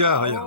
जा या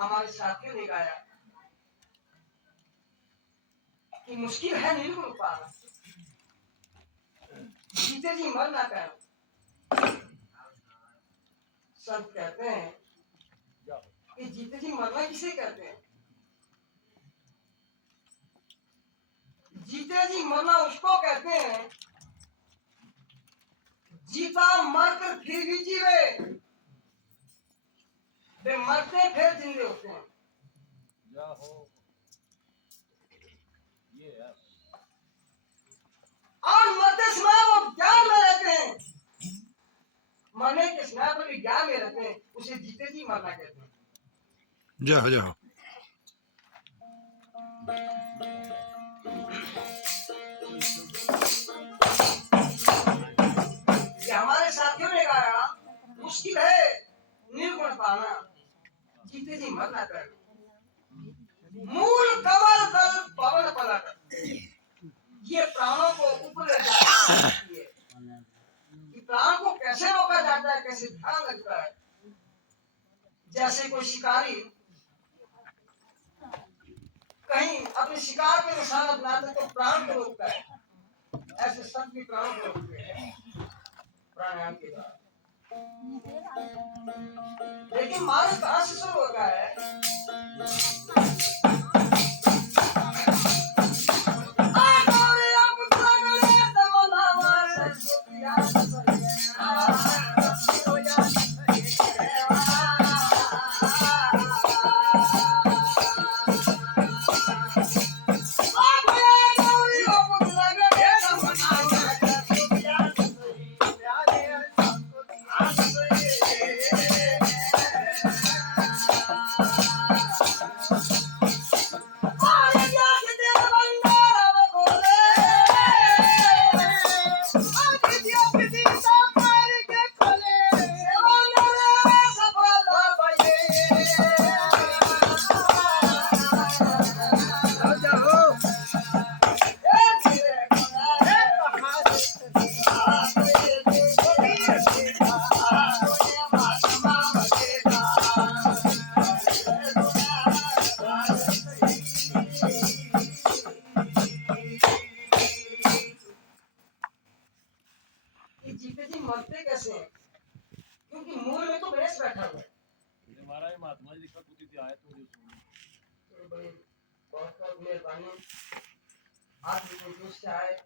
हमारे साथियों ने गाया कि मुश्किल है नीलू पाना, जीते जी मर ना करो। संत कहते हैं कि जीते जी मरना किसे कहते हैं? जीते जी मरना उसको कहते हैं जीता मरकर फिर भी जीवे, वे मरते फिर जिंदे होते हैं। और मरते समय वो ज्ञान में रहते हैं, मरने के समय पर भी ज्ञान में रहते हैं, उसे जीते जी मरना कहते हैं। जाओ जाओ। ये हमारे साथियों ने गाया, मुश्किल है निर्गुण पाना, जीते जी मरना कर, मूल कमल दल पवन पलट। ये प्राणों को ऊपर ले जाती है कि प्राण को कैसे रोका जाता है, कैसे ध्यान लगता है। जैसे कोई शिकारी कहीं अपने शिकार पे निशाना बनाते तो प्राण को रोकता है, ऐसे सब भी प्राणों को रोकते हैं प्राणायाम के द्वारा। लेकिन मानस कहां से शुरू होता है? जीते जी मरते कैसे हैं? क्योंकि मूल में तो गणेश बैठा हुआ है। महाराज महात्मा जी लिखा पूरी थी आयत मुझे तो बड़ी बहुत बहुत मेहरबानी, आप इतने दूर से आए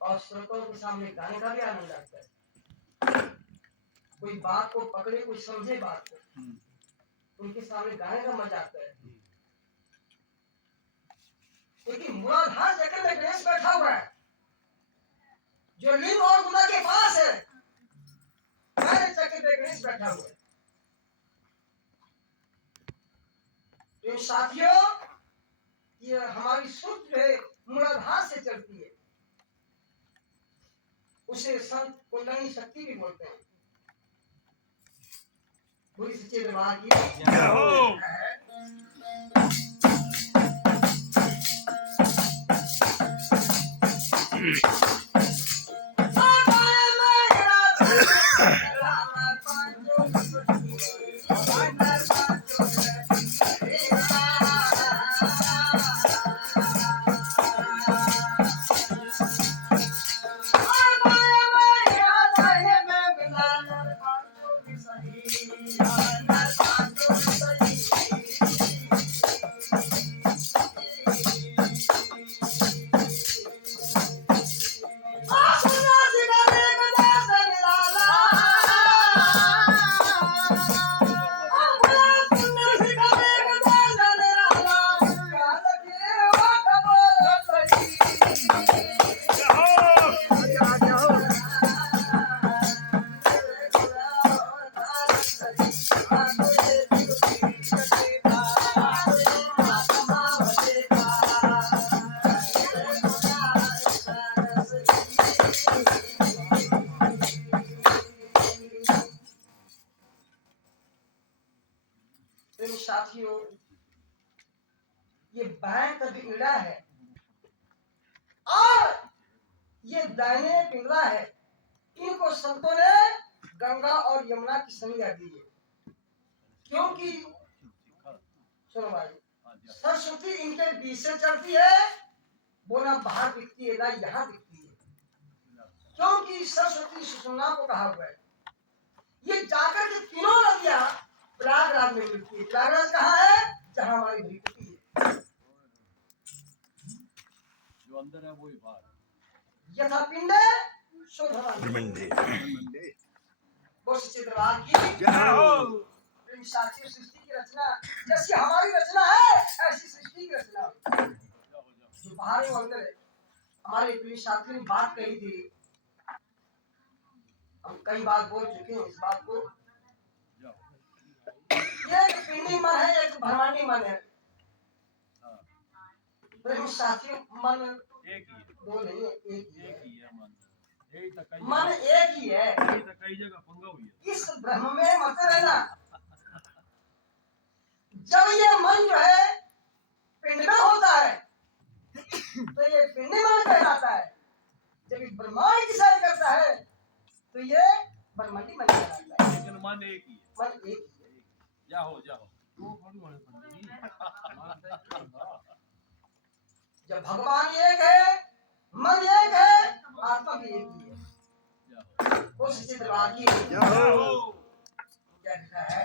और श्रोताओं के सामने गाने का भी आनंद आता है। कोई बात को पकड़े, कोई समझे बात को, उनके सामने गाने का मजा आता है। लेकिन मूलाधार जगह में गणेश बैठा हुआ है, जो लिंग और गुना के पास है, मैंने चक्र में गणेश बैठा हुआ है। तो साथियों, ये हमारी सोच जो है मूलाधार से चलती है, उसे संत कुंडली शक्ति भी बोलते हैं। पूरी सच्चे दरबार की साथियों, ये बाएं का पिंगला है और ये दाहिने पिंगला है। इनको संतों ने गंगा और यमुना की संज्ञा दी है, क्योंकि सुनो भाई, सरस्वती इनके बीच से चलती है, वो ना बाहर दिखती है ना यहाँ दिखती है, क्योंकि सरस्वती सुषुम्ना को कहा हुआ है। ये जाकर के तीनों नदियां प्रयागराज में मिलती है। प्रयागराज कहाँ है? जहाँ हमारी बृहस्पति है। जो अंदर है वो ही बाहर। यथा पिंडे सो मंडे वो सच्चे दरबार की साक्षी सृष्टि की रचना, जैसी हमारी रचना है ऐसी सृष्टि की रचना जो बाहर है अंदर है। हमारे पुलिस साथी ने बात कही थी, हम कई बार बोल चुके हैं इस बात को। ये एक पिंडी मन है, एक ब्रह्मांडी मन है। साथी मन एक ही है, दो नहीं है, एक ही एक है। ही है मन। यही तो कई मन एक ही है। यही तो कई जगह पंगा हुई है। इस ब्रह्म में मत रहना। जब ये मन जो है पिंड में होता है तो ये पिंडी मन कहलाता है। जब ये ब्रह्मांड की सैर करता है तो ये ब्रह्मांडी मन कहलाता है। लेकिन मन एक ही है। मन एक ही है। जाओ जाओ। जब भगवान एक है, मन एक है, आत्मा भी एक ही है। वो सच्चे दरबार की क्या लिखा है?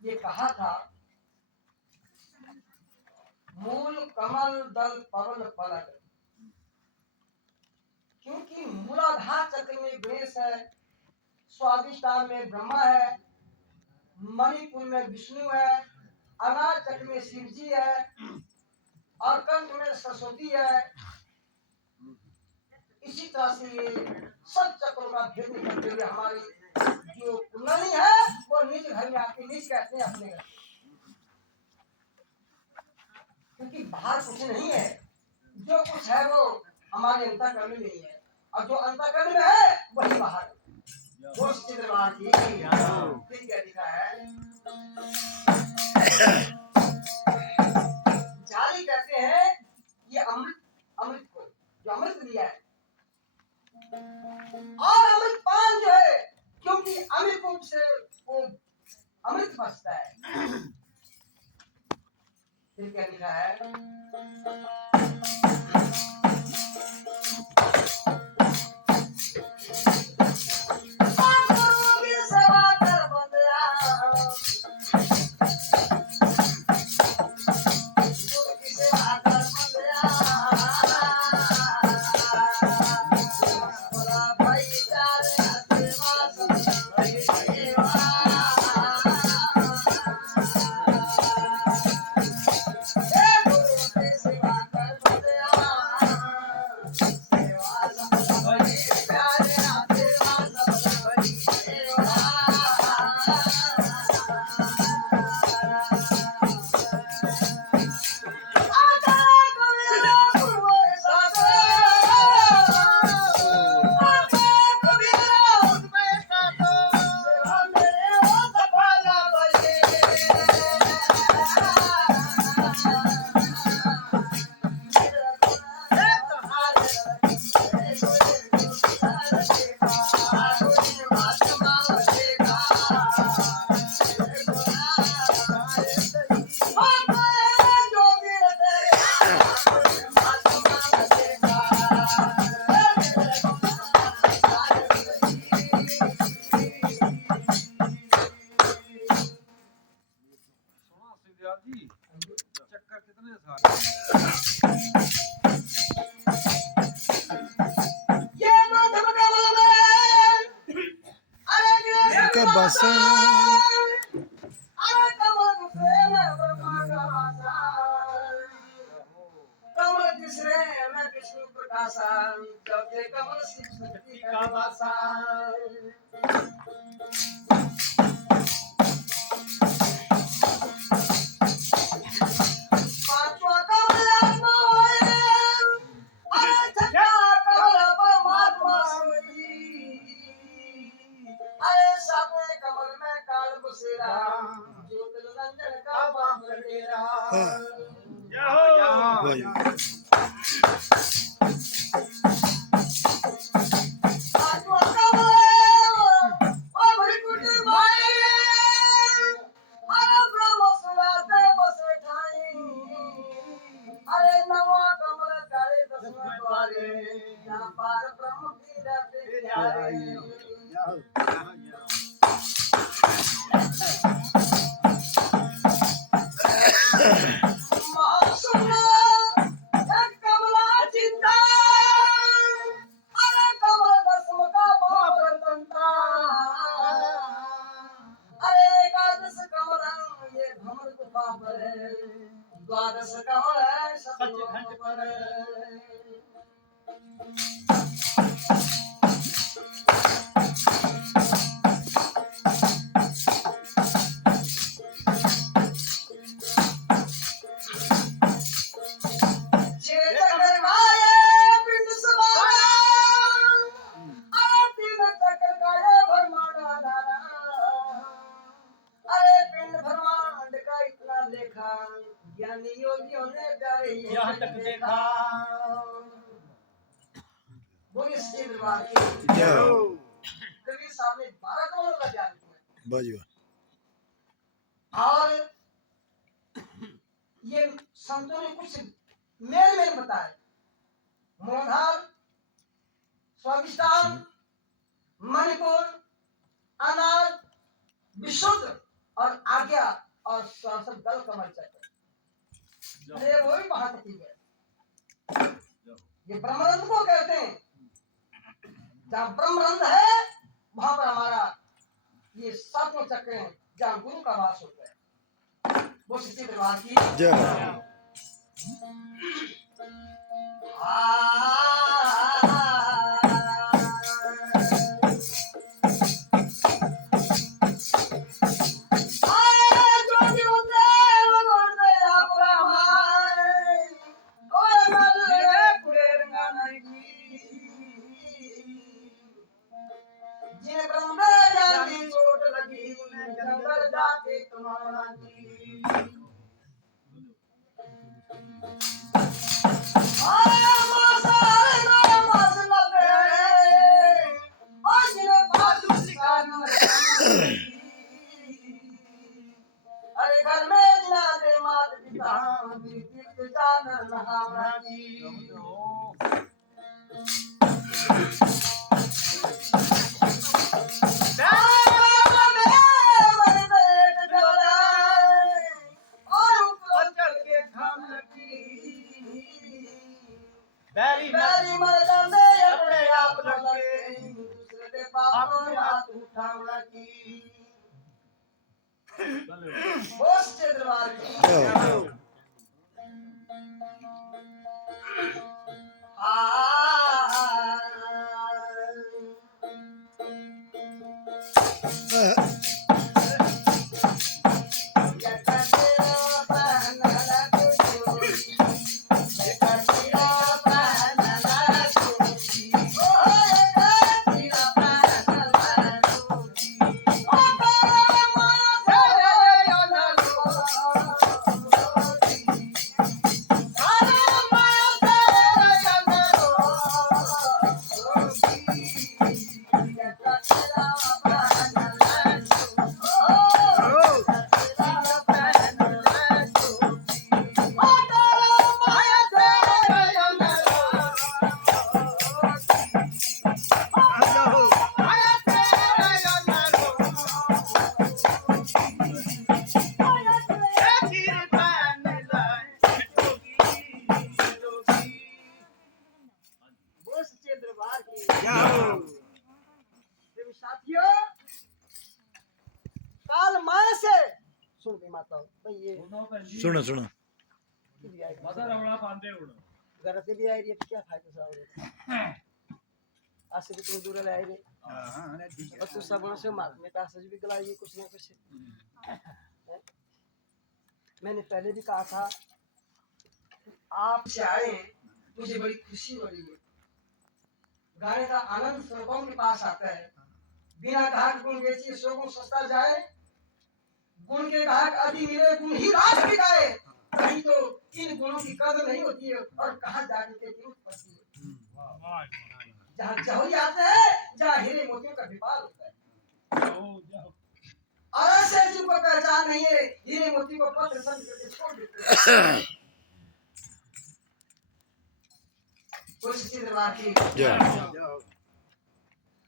ये कहा था मूल कमल दल पवन पलट, क्योंकि मूलाधार चक्र में गणेश है, स्वादिष्ठान में ब्रह्मा है, मणिपुर में विष्णु है, अनाज चक्र में शिव जी है और कंठ में सरस्वती है। इसी तरह से ये सब चक्रों का भेद करते हुए हमारी जो कुंडली है वो निज घर में आके निज कहते हैं अपने घर, क्योंकि बाहर कुछ नहीं है, जो कुछ है वो हमारे अंतःकरण में नहीं है और जो अंतःकरण में है वही बाहर है। वो चित्रवार की क्या लिखा है? जाली कहते हैं ये अमृत को जो अमृत दिया है, और अमृत पान जो है क्योंकि अमृत रूप से वो अमृत बचता है। फिर क्या लिखा है? इतने सारे ये मध्यम कमल में अरे गिरे का बसा अरे कमल से मैं ब्रह्मा का वासा कमल किसने मैं विष्णु प्रकाशा चौथे कमल शिव शक्ति का वासा पांचवा कमल आत्मा है अरे छठा कमल परमात्मा शिवजी अरे सातवें कमल में काल बसेरा ज्योतिर्लिंगन का बाप डेरा भाई पांचवा कमल ओ बड़ी कुटी भाई अरे ब्रह्म सुराते बसे ठाई अरे नवा कमल करे दसवें द्वारे जहाँ पार ब्रह्म की रहते प्यारे महासुना एक कमला चिंता अरे कमल दसम का बाप रतनता अरे एकादश कमल ये भ्रमर को बाप है द्वादश कमल है सतलोक पर योगियों ने प्यारे यहाँ तक देखा बोलिए सच्चे दरबार की जय हो। कबीर साहब ने 12 कमलों का ज्ञान किया बाजू और ये संतों ने कुछ मेल मेल बताए मूलाधार स्वादिष्टान मणिपुर अनार विशुद्ध और आज्ञा और शासन दल कमल चक्र ये वही महाशक्ति है ये ब्रह्मरंध को कहते हैं जहाँ ब्रह्मरंध है वहां पर हमारा ये सातों चक्र हैं जहाँ गुरु का वास होता है वो सच्चे दरबार की जय हो। जिन्हें ब्रह्म ज्ञान की चोट लगी उन्हें जंगल जाके तुम्हारा की अरे घर में जिनाते मात पिता तीर्थ जानर नहावना की बैरी मर जाने अपने आप लगे दूसरे के पापों में हाथ उठावना की वो सच्चे दरबार की जय हो। सुन भी माता भाई ये दोनों भैन जी सुनो सुनो भी आई मदर रवड़ा पांदे उड़ घर से भी आई रही है क्या फायदा साहब आज से भी तुम दूर ले आई रे और तू सब से मार में पैसे भी गलाई कुछ ना कुछ मैंने पहले भी कहा था आप से आए मुझे बड़ी खुशी हो रही है गाने का आनंद श्रोताओं के पास आता है बिना घाट गुण बेचिए सो गुण सस्ता जाए गुण के घाट आदि मिले गुण ही रात बिकाए कहीं तो इन गुणों की कदर नहीं होती है और कहाँ जाके के कीमत पड़ती है जहाँ जहुरी आते हैं जहाँ हीरे मोतियों का व्यापार होता है जाओ जाओ और ऐसे जीव को पहचान नहीं है हीरे मोती को पत्र संग करके छोड़ देते हैं कुछ चीज बाकी जाओ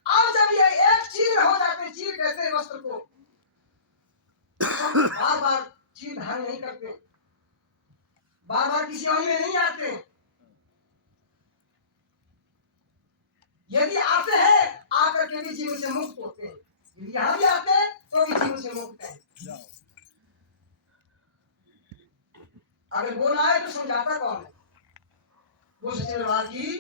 अब जब ये एक चीज हो जाते चीज कहते हैं वस्त्र को बार बार चीज धारण नहीं करते बार बार किसी और में नहीं आते यदि आते हैं आकर के भी जीवन से मुक्त होते हैं यदि यहाँ भी आते हैं तो भी जीवन से मुक्त हैं जाओ अगर बोला है तो समझाता कौन है वो सच्चे बात की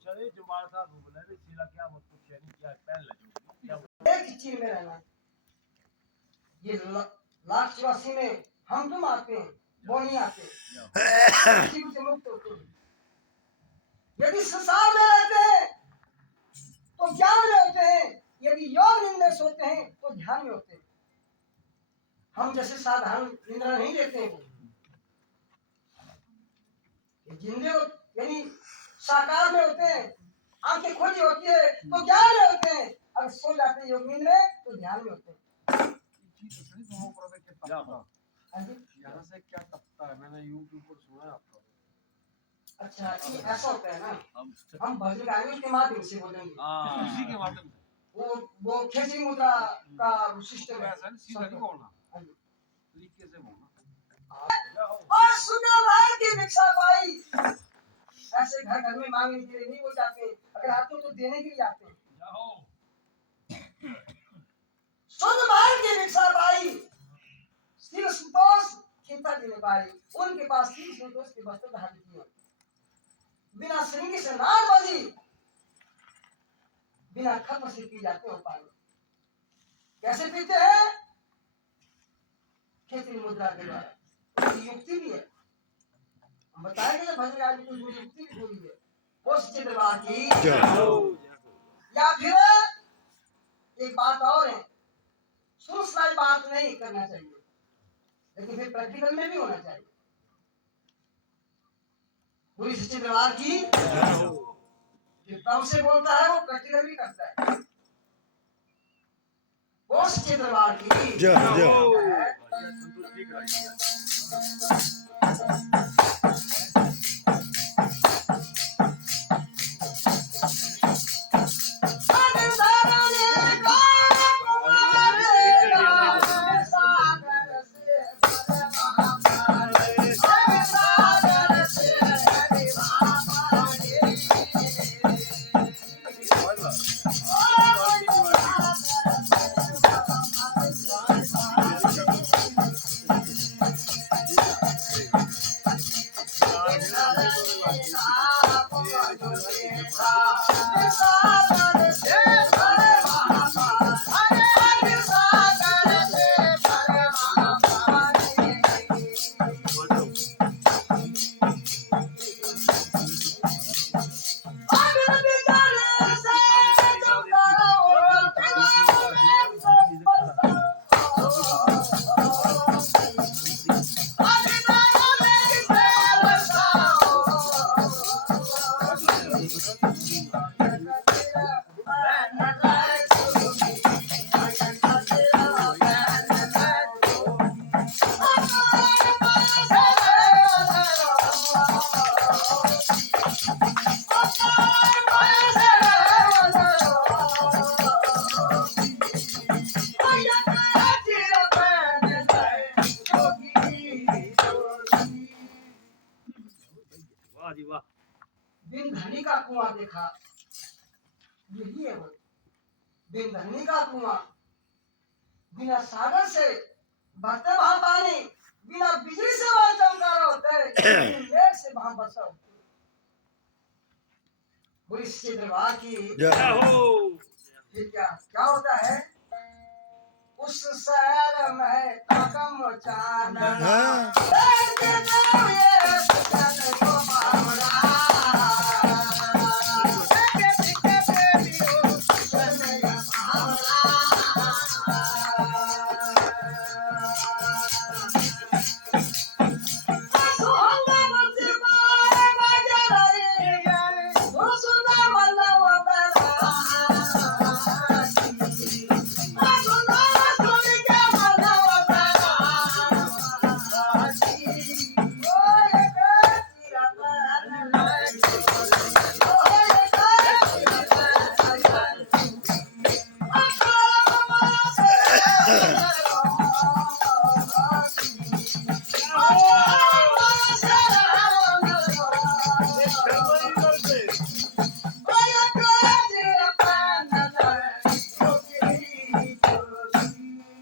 चले जुमार सा भूगले रे सीला क्या मत कुछ नहीं क्या पहन ले एक चीज में रहना ये लाक्षवासी में हम तुम आते हैं वो नहीं आते जीव से मुक्त होते हैं यदि संसार में रहते हैं तो ज्ञान में होते हैं यदि योग निंद में सोते हैं तो ध्यान में होते हैं हम जैसे साधारण निंद्रा नहीं लेते हैं जिंदे यानी साकार में होते हैं आंखें खोजी होती है तो ज्ञान में होते हैं अगर सो जाते हैं योग नींद में तो ध्यान में होते हैं जाओ यहाँ से क्या तपता है मैंने YouTube पर सुना है आपका अच्छा ये ऐसा होता है ना हम भजन गाएंगे उसके माध्यम से बोलेंगे हां इसी के माध्यम से वो खेची मुद्रा का सिस्टम है ऐसा नहीं सीधा नहीं बोलना हाँ जी। तरीके से बोलना और सुनो भाई की भिक्षा पाई ऐसे घर घर में मांगने के लिए नहीं वो जाते अगर आते हो तो देने के लिए आते हैं जाओ सुन भाई की भिक्षा पाई शिव संतोष चिंता देने पाई उनके पास शिव संतोष के वस्त्र धारण किए बिना श्रृंगी से नार बजी बिना खप से पी जाते हो पानी कैसे पीते हैं खेती मुद्रा के द्वारा उसकी युक्ति भी है हम बताएंगे ना भजन गाय की उसमें युक्ति भी बोली है वो सच्चे दरबार की या फिर एक बात और है सुन सुनाई बात नहीं करना चाहिए लेकिन फिर प्रैक्टिकल में भी होना चाहिए पूरी सच्चे दरबार की जो कम से बोलता है वो प्रैक्टिकल भी करता है वो सच्चे दरबार की संतुष्टि कराई कुआं देखा, यही है वो बिन धरनी का कुआं। बिना सागर से बहते वहां पानी, बिना बिजली से वहां चमकारा होता है, बिन मेघ से वहां बरसा होती है। बोली सच्चे दरबार की। जय हो। फिर क्या होता है? उस शहर में ताकम चांदना, हाँ। देखते तो ये सजन को बावड़ा।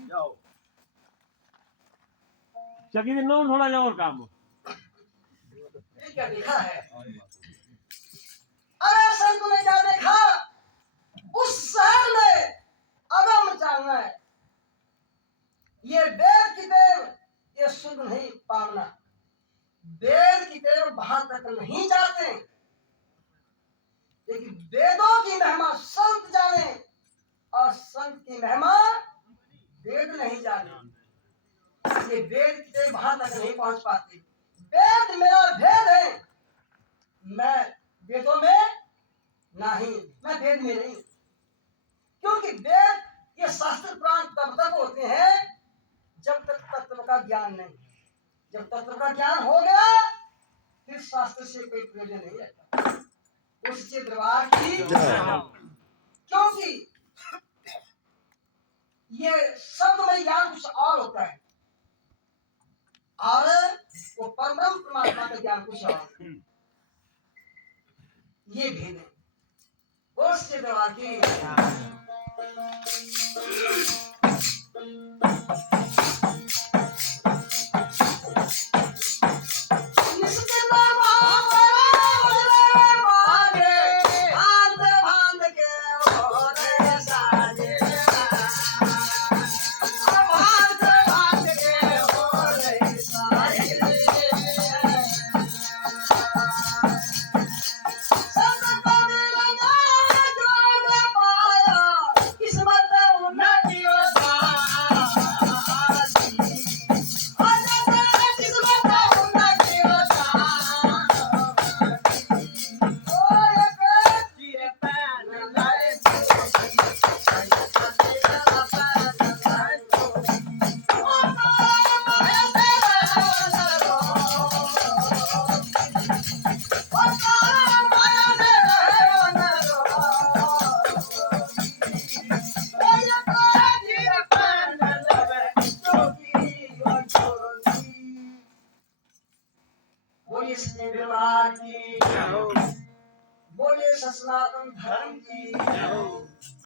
जाओ चकी दिन थोड़ा जा और काम क्या देखा है? अरे संत ने क्या देखा? उस शहर में अगम चांदना है। ये वेद की देव, ये शुद्ध नहीं पावना। वेद की देव वहां तक नहीं जाते, लेकिन वेदों की महिमा संत जाने, और संत की महिमा वेद नहीं जाने। ये वेद की देव वहां तक नहीं पहुंच पाती। वेद मेरा भेद है, मैं वेदों में नहीं, मैं वेद में नहीं। क्योंकि वेद ये शास्त्र पुराण तब तक होते हैं जब तक तत्व का ज्ञान नहीं। जब तत्व का ज्ञान हो गया फिर शास्त्र से कोई प्रयोजन नहीं रहता। उस दरबार की। क्योंकि ये शब्दमय ज्ञान कुछ और होता है, और वो परम परमात्मा का ज्ञान कुछ और। ये भेद है। उस दरबार की। बोलिए सनातन धर्म की।